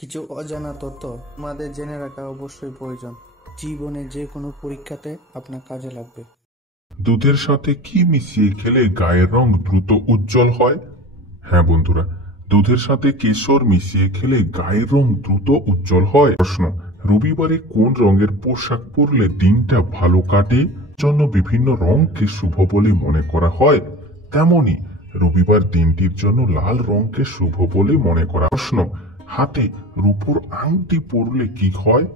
কিছু অজানা তথ্য আমাদের জেনে রাখা অবশ্যই প্রয়োজন। জীবনে যে কোনো পরীক্ষাতে আপনার কাজে লাগবে। দুধের সাথে কি মিশিয়ে খেলে গায়ের রং দ্রুত উজ্জ্বল হয়? হ্যাঁ বন্ধুরা, দুধের সাথে কেশর মিশিয়ে খেলে গায়ের রং দ্রুত উজ্জ্বল হয়। প্রশ্ন: রবিবারে কোন রঙের পোশাক পরলে দিনটা ভালো কাটে? জন্য বিভিন্ন রংকে শুভ বলে মনে করা হয়, তেমনি রবিবার দিনটির জন্য লাল রংকে শুভ বলে মনে করা। প্রশ্ন: হাতে রূপোর আংটি পরলে কি হয়?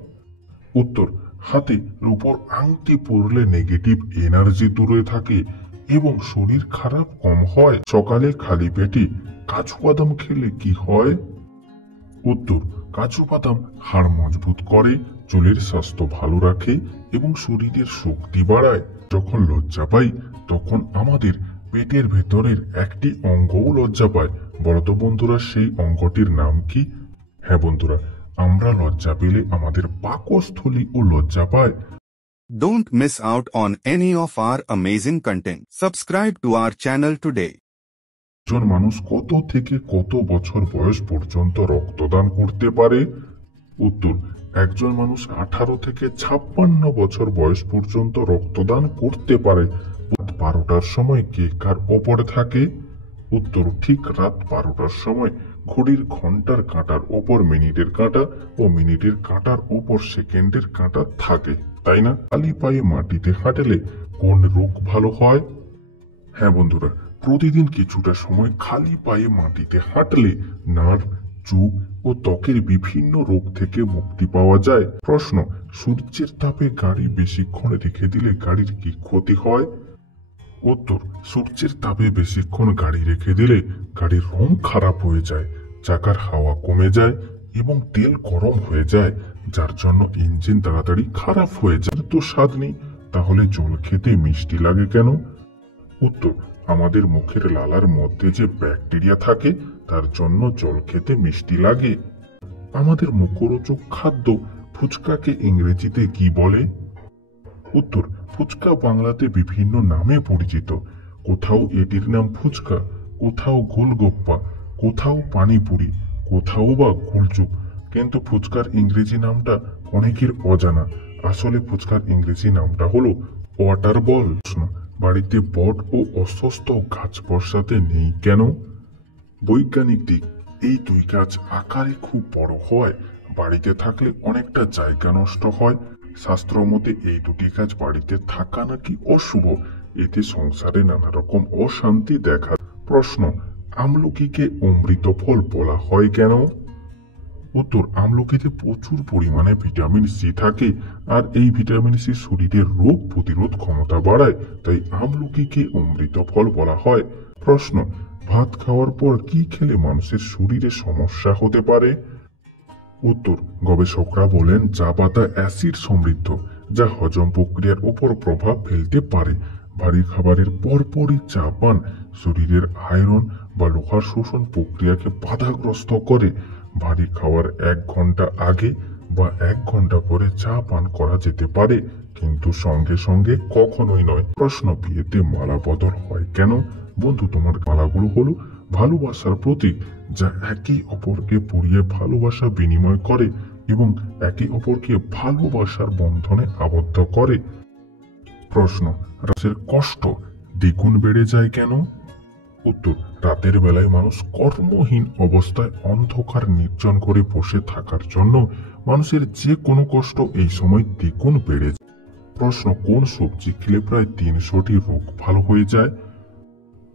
উত্তর: হাতে রূপোর আংটি পরলে নেগেটিভ এনার্জি দূরে থাকে এবং শরীর খারাপ কম হয়। সকালে খালি পেটে কাজু বাদাম খেলে কি হয়? উত্তর: কাজু বাদাম হাড় মজবুত করে, চুলের স্বাস্থ্য ভালো রাখে এবং শরীরের শক্তি বাড়ায়। যখন লজ্জা পাই তখন আমাদের পেটের ভেতরের একটি অঙ্গও লজ্জা পায়। বলতো বন্ধুরা, সেই অঙ্গটির নাম কি? হ্যাঁ বন্ধুরা, আমরা লজ্জা পেলে আমাদের পাকস্থলী ও লজ্জা পায়। Don't miss out on any of our amazing content. Subscribe to our channel today. একজন মানুষ কত থেকে কত বছর বয়স পর্যন্ত রক্তদান করতে পারে? উত্তর: একজন মানুষ 18 থেকে 56 বছর বয়স পর্যন্ত রক্তদান করতে পারে। রাত 12টার সময় কে কার ওপরে থাকে? উত্তর: ঠিক রাত 12টার সময় ঘড়ির ঘন্টার কাঁটার ওপর মিনিটের কাঁটা ও মিনিটের কাঁটার ওপর সেকেন্ডের কাঁটা থাকে, তাই না? খালি পায়ে মাটিতে হাঁটলে কোন রোগ ভালো হয়? হ্যাঁ বন্ধুরা, প্রতিদিন কিছুটা সময় খালি পায়ে মাটিতে হাঁটলে নার্ভ, চোখ ও ত্বকের বিভিন্ন রোগ থেকে মুক্তি পাওয়া যায়। প্রশ্ন: সূর্যের তাপে গাড়ি বেশিক্ষণ রেখে দিলে গাড়ির কি ক্ষতি হয়? উত্তর: সূর্যের তাপে বেশিক্ষণ গাড়ি রেখে দিলে গাড়ির রং খারাপ হয়ে যায়, চাকার হাওয়া কমে যায় এবং তেল গরম হয়ে যায়, যার জন্য ইঞ্জিন তাড়াতাড়ি খারাপ হয়ে যায়। তো স্বাদ নেই, তাহলে জল খেতে মিষ্টি লাগে কেন? উত্তর: আমাদের মুখের লালার মধ্যে যে ব্যাকটেরিয়া থাকে তার জন্য জল খেতে মিষ্টি লাগে। আমাদের মুখরোচক খাদ্য ফুচকাকে ইংরেজিতে কি বলে? উত্তর: ফুচকা বাংলাতে বিভিন্ন নামে পরিচিত। কোথাও এটির নাম ফুচকা, কোথাও গোলগপ্পা, কোথাও পানিপুরি, কোথাও বা গুলচুপ। কিন্তু ফুচকার ইংরেজি নামটা অনেকের অজানা। আসলে ফুচকার ইংরেজি নামটা হলো ওয়াটার বল। বাড়িতে বট ও অশ্বত্থ গাছ বর্ষাতে নেই কেন? বৈজ্ঞানিক দিক: এই দুই গাছ আকারে খুব বড় হয়, বাড়িতে থাকলে অনেকটা জায়গা নষ্ট হয়। শাস্ত্র মতে এই দুটি গাছ বাড়িতে থাকা নাকি অশুভ, এতে সংসারে নানা রকম অশান্তি দেখা। প্রশ্ন: আমলকিকে অমৃত ফল বলা হয় কেন? উত্তর: আমলকিতে প্রচুর পরিমাণে ভিটামিন সি থাকে, আর এই ভিটামিন সি শরীরের রোগ প্রতিরোধ ক্ষমতা বাড়ায়, তাই আমলকিকে অমৃত ফল বলা হয়। প্রশ্ন: ভাত খাওয়ার পর কি খেলে মানুষের শরীরে সমস্যা হতে পারে? উত্তর: গবেষকরা বলেন চা পাতা অ্যাসিড সমৃদ্ধ, যা হজম প্রক্রিয়ার উপর প্রভাব ফেলতে পারে। ভারী খাবারের পরপরই চা পান শরীরের আয়রন বা লোহার শোষণ প্রক্রিয়াকে বাধাগ্রস্ত করে। ভারী খাওয়ার 1 ঘন্টা আগে বা 1 ঘন্টা পরে চা পান করা যেতে পারে, কিন্তু সঙ্গে সঙ্গে কখনোই নয়। প্রশ্ন: বিয়েতে মালা বদল হয় কেন? বন্ধু, তোমার মালাগুলো হলো ভালোবাসার প্রতীক, যা একে অপরকে পরিয়ে ভালোবাসা বিনিময় করে এবং একে অপরকে ভালোবাসার বন্ধনে আবদ্ধ করে। প্রশ্ন: রাতের কষ্ট দ্বিগুণ বেড়ে যায় কেন? উত্তর: রাতের বেলায় মানুষ কর্মহীন অবস্থায় অন্ধকার নির্জন করে বসে থাকার জন্য মানুষের যে কোনো কষ্ট এই সময় দ্বিগুণ বেড়ে যায়। প্রশ্ন: কোন সবজি খেলে প্রায় 300টি রোগ ভালো হয়ে যায়?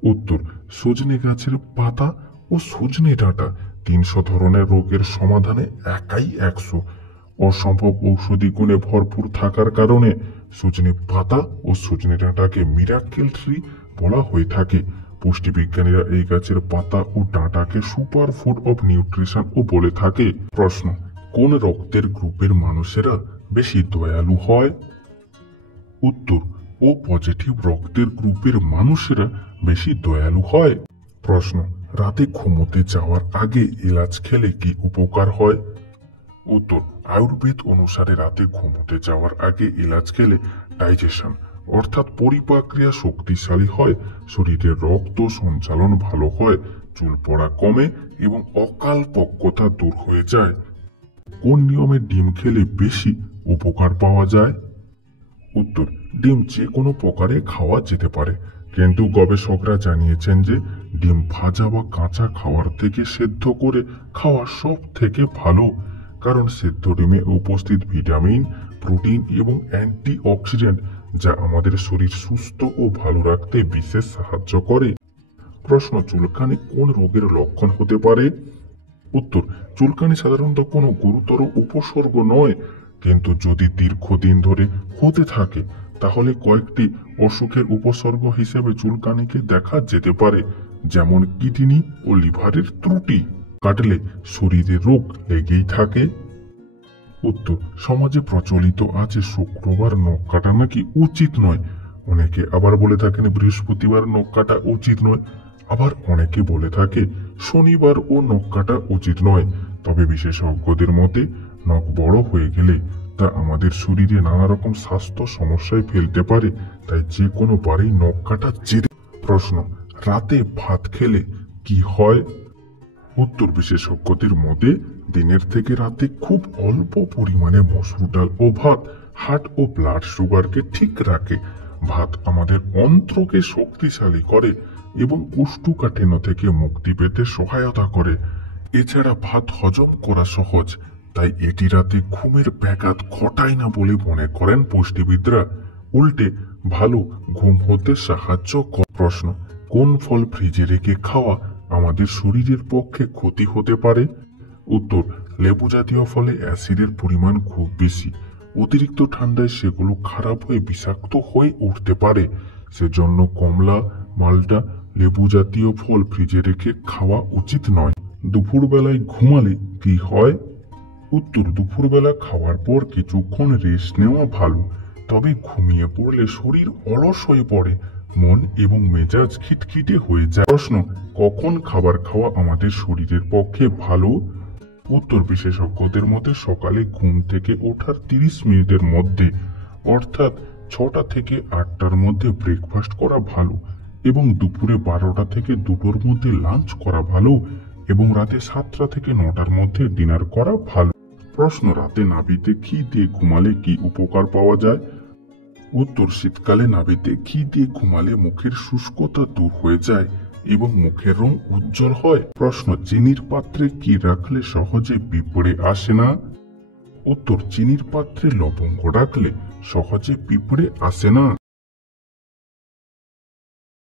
উত্তর: সজনে গাছের পাতা ও সজনে ডাঁটা 300 ধরনের রোগের সমাধানে একাই 100। অসম্ভব ঔষধি গুণে ভরপুর থাকার কারণে সজনে পাতা ও সজনে ডাঁটাকে মিরাকেল ট্রি বলা হয়ে থাকে। পুষ্টিবিজ্ঞানীরা এই গাছের পাতা ও ডাঁটাকে সুপার ফুড অব নিউট্রিশন ও বলে থাকে। প্রশ্ন: কোন রক্তের গ্রুপের মানুষেরা বেশি দয়ালু হয়? উত্তর: ও পজিটিভ রক্তের গ্রুপের মানুষেরা বেশি দয়ালু হয়। প্রশ্ন: রাতে ঘুমোতে যাওয়ার আগে এলাচ খেলে কি উপকার হয়? উত্তর: আয়ুর্বেদ অনুসারে রাতে ঘুমোতে যাওয়ার আগে এলাচ খেলে ডাইজেশন অর্থাৎ পরিপাক্রিয়া শক্তিশালী হয়, শরীরের রক্ত সঞ্চালন ভালো হয়, চুল পড়া কমে এবং অকাল পক্কতা দূর হয়ে যায়। কোন নিয়মে ডিম খেলে বেশি উপকার পাওয়া যায়? উত্তর, ডিম যে কোনো প্রকারে খাওয়া যেতে পারে, কিন্তু গবেষকরা জানিয়েছেন যে ডিম ভাজা বা কাঁচা খাওয়ার থেকে সেদ্ধ করে খাওয়া সব থেকে ভালো, কারণ সেদ্ধ ডিমে উপস্থিত ভিটামিন, প্রোটিন এবং অ্যান্টিঅক্সিডেন্ট যা আমাদের শরীর সুস্থ ও ভালো রাখতে বিশেষ সাহায্য করে। প্রশ্ন, চুলকানি কোন রোগের লক্ষণ হতে পারে? উত্তর, চুলকানি সাধারণত কোনো গুরুতর উপসর্গ নয়, কিন্তু যদি দীর্ঘদিন ধরে হতে থাকে তাহলে কয়েকটি অসুখের উপসর্গ হিসেবে চুলকানিকে দেখা যেতে পারে, যেমন কিডনি ও লিভারের ত্রুটি। কাটলে শরীরে রোগ লেগেই থাকে। উত্তর, সমাজে প্রচলিত আছে শুক্রবার নখ কাটা নাকি উচিত নয়। অনেকে আবার বলে থাকেন বৃহস্পতিবার নখ কাটা উচিত নয়, আবার অনেকে বলে থাকে শনিবার ও নখ কাটা উচিত নয়। তবে বিশেষজ্ঞদের মতে নখ বড় হয়ে গেলে তা আমাদের শরীরে নানা রকম স্বাস্থ্য সমস্যায় ফেলতে পারে, তাই যে কোনো বারেই নখ কাটা যেতে। প্রশ্ন, রাতে ভাত খেলে কি হয়? উত্তর, বিশেষজ্ঞদের মতে দিনের থেকে রাতে খুব অল্প পরিমাণে মসুর ডাল ও ভাত হার্ট ও ব্লাড সুগারকে ঠিক রাখে। ভাত আমাদের অন্ত্রকে শক্তিশালী করে এবং কোষ্ঠকাঠিন্য থেকে মুক্তি পেতে সহায়তা করে। এছাড়া ভাত হজম করা সহজ, তাই এটি রাতে ঘুমের ব্যাঘাত ঘটায় না বলে মনে করেন পুষ্টিবিদরা। উল্টে ভালো ঘুম হতে সাহায্য করে। প্রশ্ন, কোন ফল ফ্রিজে রেখে খাওয়া আমাদের শরীরের পক্ষে ক্ষতি হতে পারে? উত্তর, লেবু জাতীয় ফলে অ্যাসিডের পরিমাণ খুব বেশি। অতিরিক্ত ঠান্ডায় সেগুলো খারাপ হয়ে বিষাক্ত হয়ে উঠতে পারে। সেজন্য কমলা, মালটা, লেবু জাতীয় ফল ফ্রিজে রেখে খাওয়া উচিত নয়। দুপুরবেলায় ঘুমালে কি হয়? উত্তর, দুপুরবেলা খাওয়ার পর কিছুক্ষণ রেস্ট নেওয়া ভালো, তবে ঘুমিয়ে পড়লে শরীর অলস হয়ে পড়ে, মন এবং মেজাজ খিটখিটে হয়ে যায়। প্রশ্ন, কখন খাবার খাওয়া আমাদের শরীরের পক্ষে ভালো? উত্তর, বিশেষজ্ঞদের মতে সকালে ঘুম থেকে ওঠার 30 মিনিটের মধ্যে, অর্থাৎ 6টা থেকে 8টার মধ্যে ব্রেকফাস্ট করা ভালো, এবং দুপুরে 12টা থেকে 2টোর মধ্যে লাঞ্চ করা ভালো, এবং রাতে 7টা থেকে 9টার মধ্যে ডিনার করা ভালো। প্রশ্ন, রাতে নাভিতে ঘি দিয়ে ঘুমালে কি উপকার পাওয়া যায়? উত্তর, শীতকালে নাভিতে ঘি দিয়ে ঘুমালে মুখের শুষ্কতা দূর হয়ে যায় এবং মুখের রং উজ্জ্বল হয়। প্রশ্ন, চিনির পাত্রে কি রাখলে সহজে পিঁপড়ে আসে না? উত্তর, চিনির পাত্রে লবঙ্গ রাখলে সহজে পিঁপড়ে আসে না।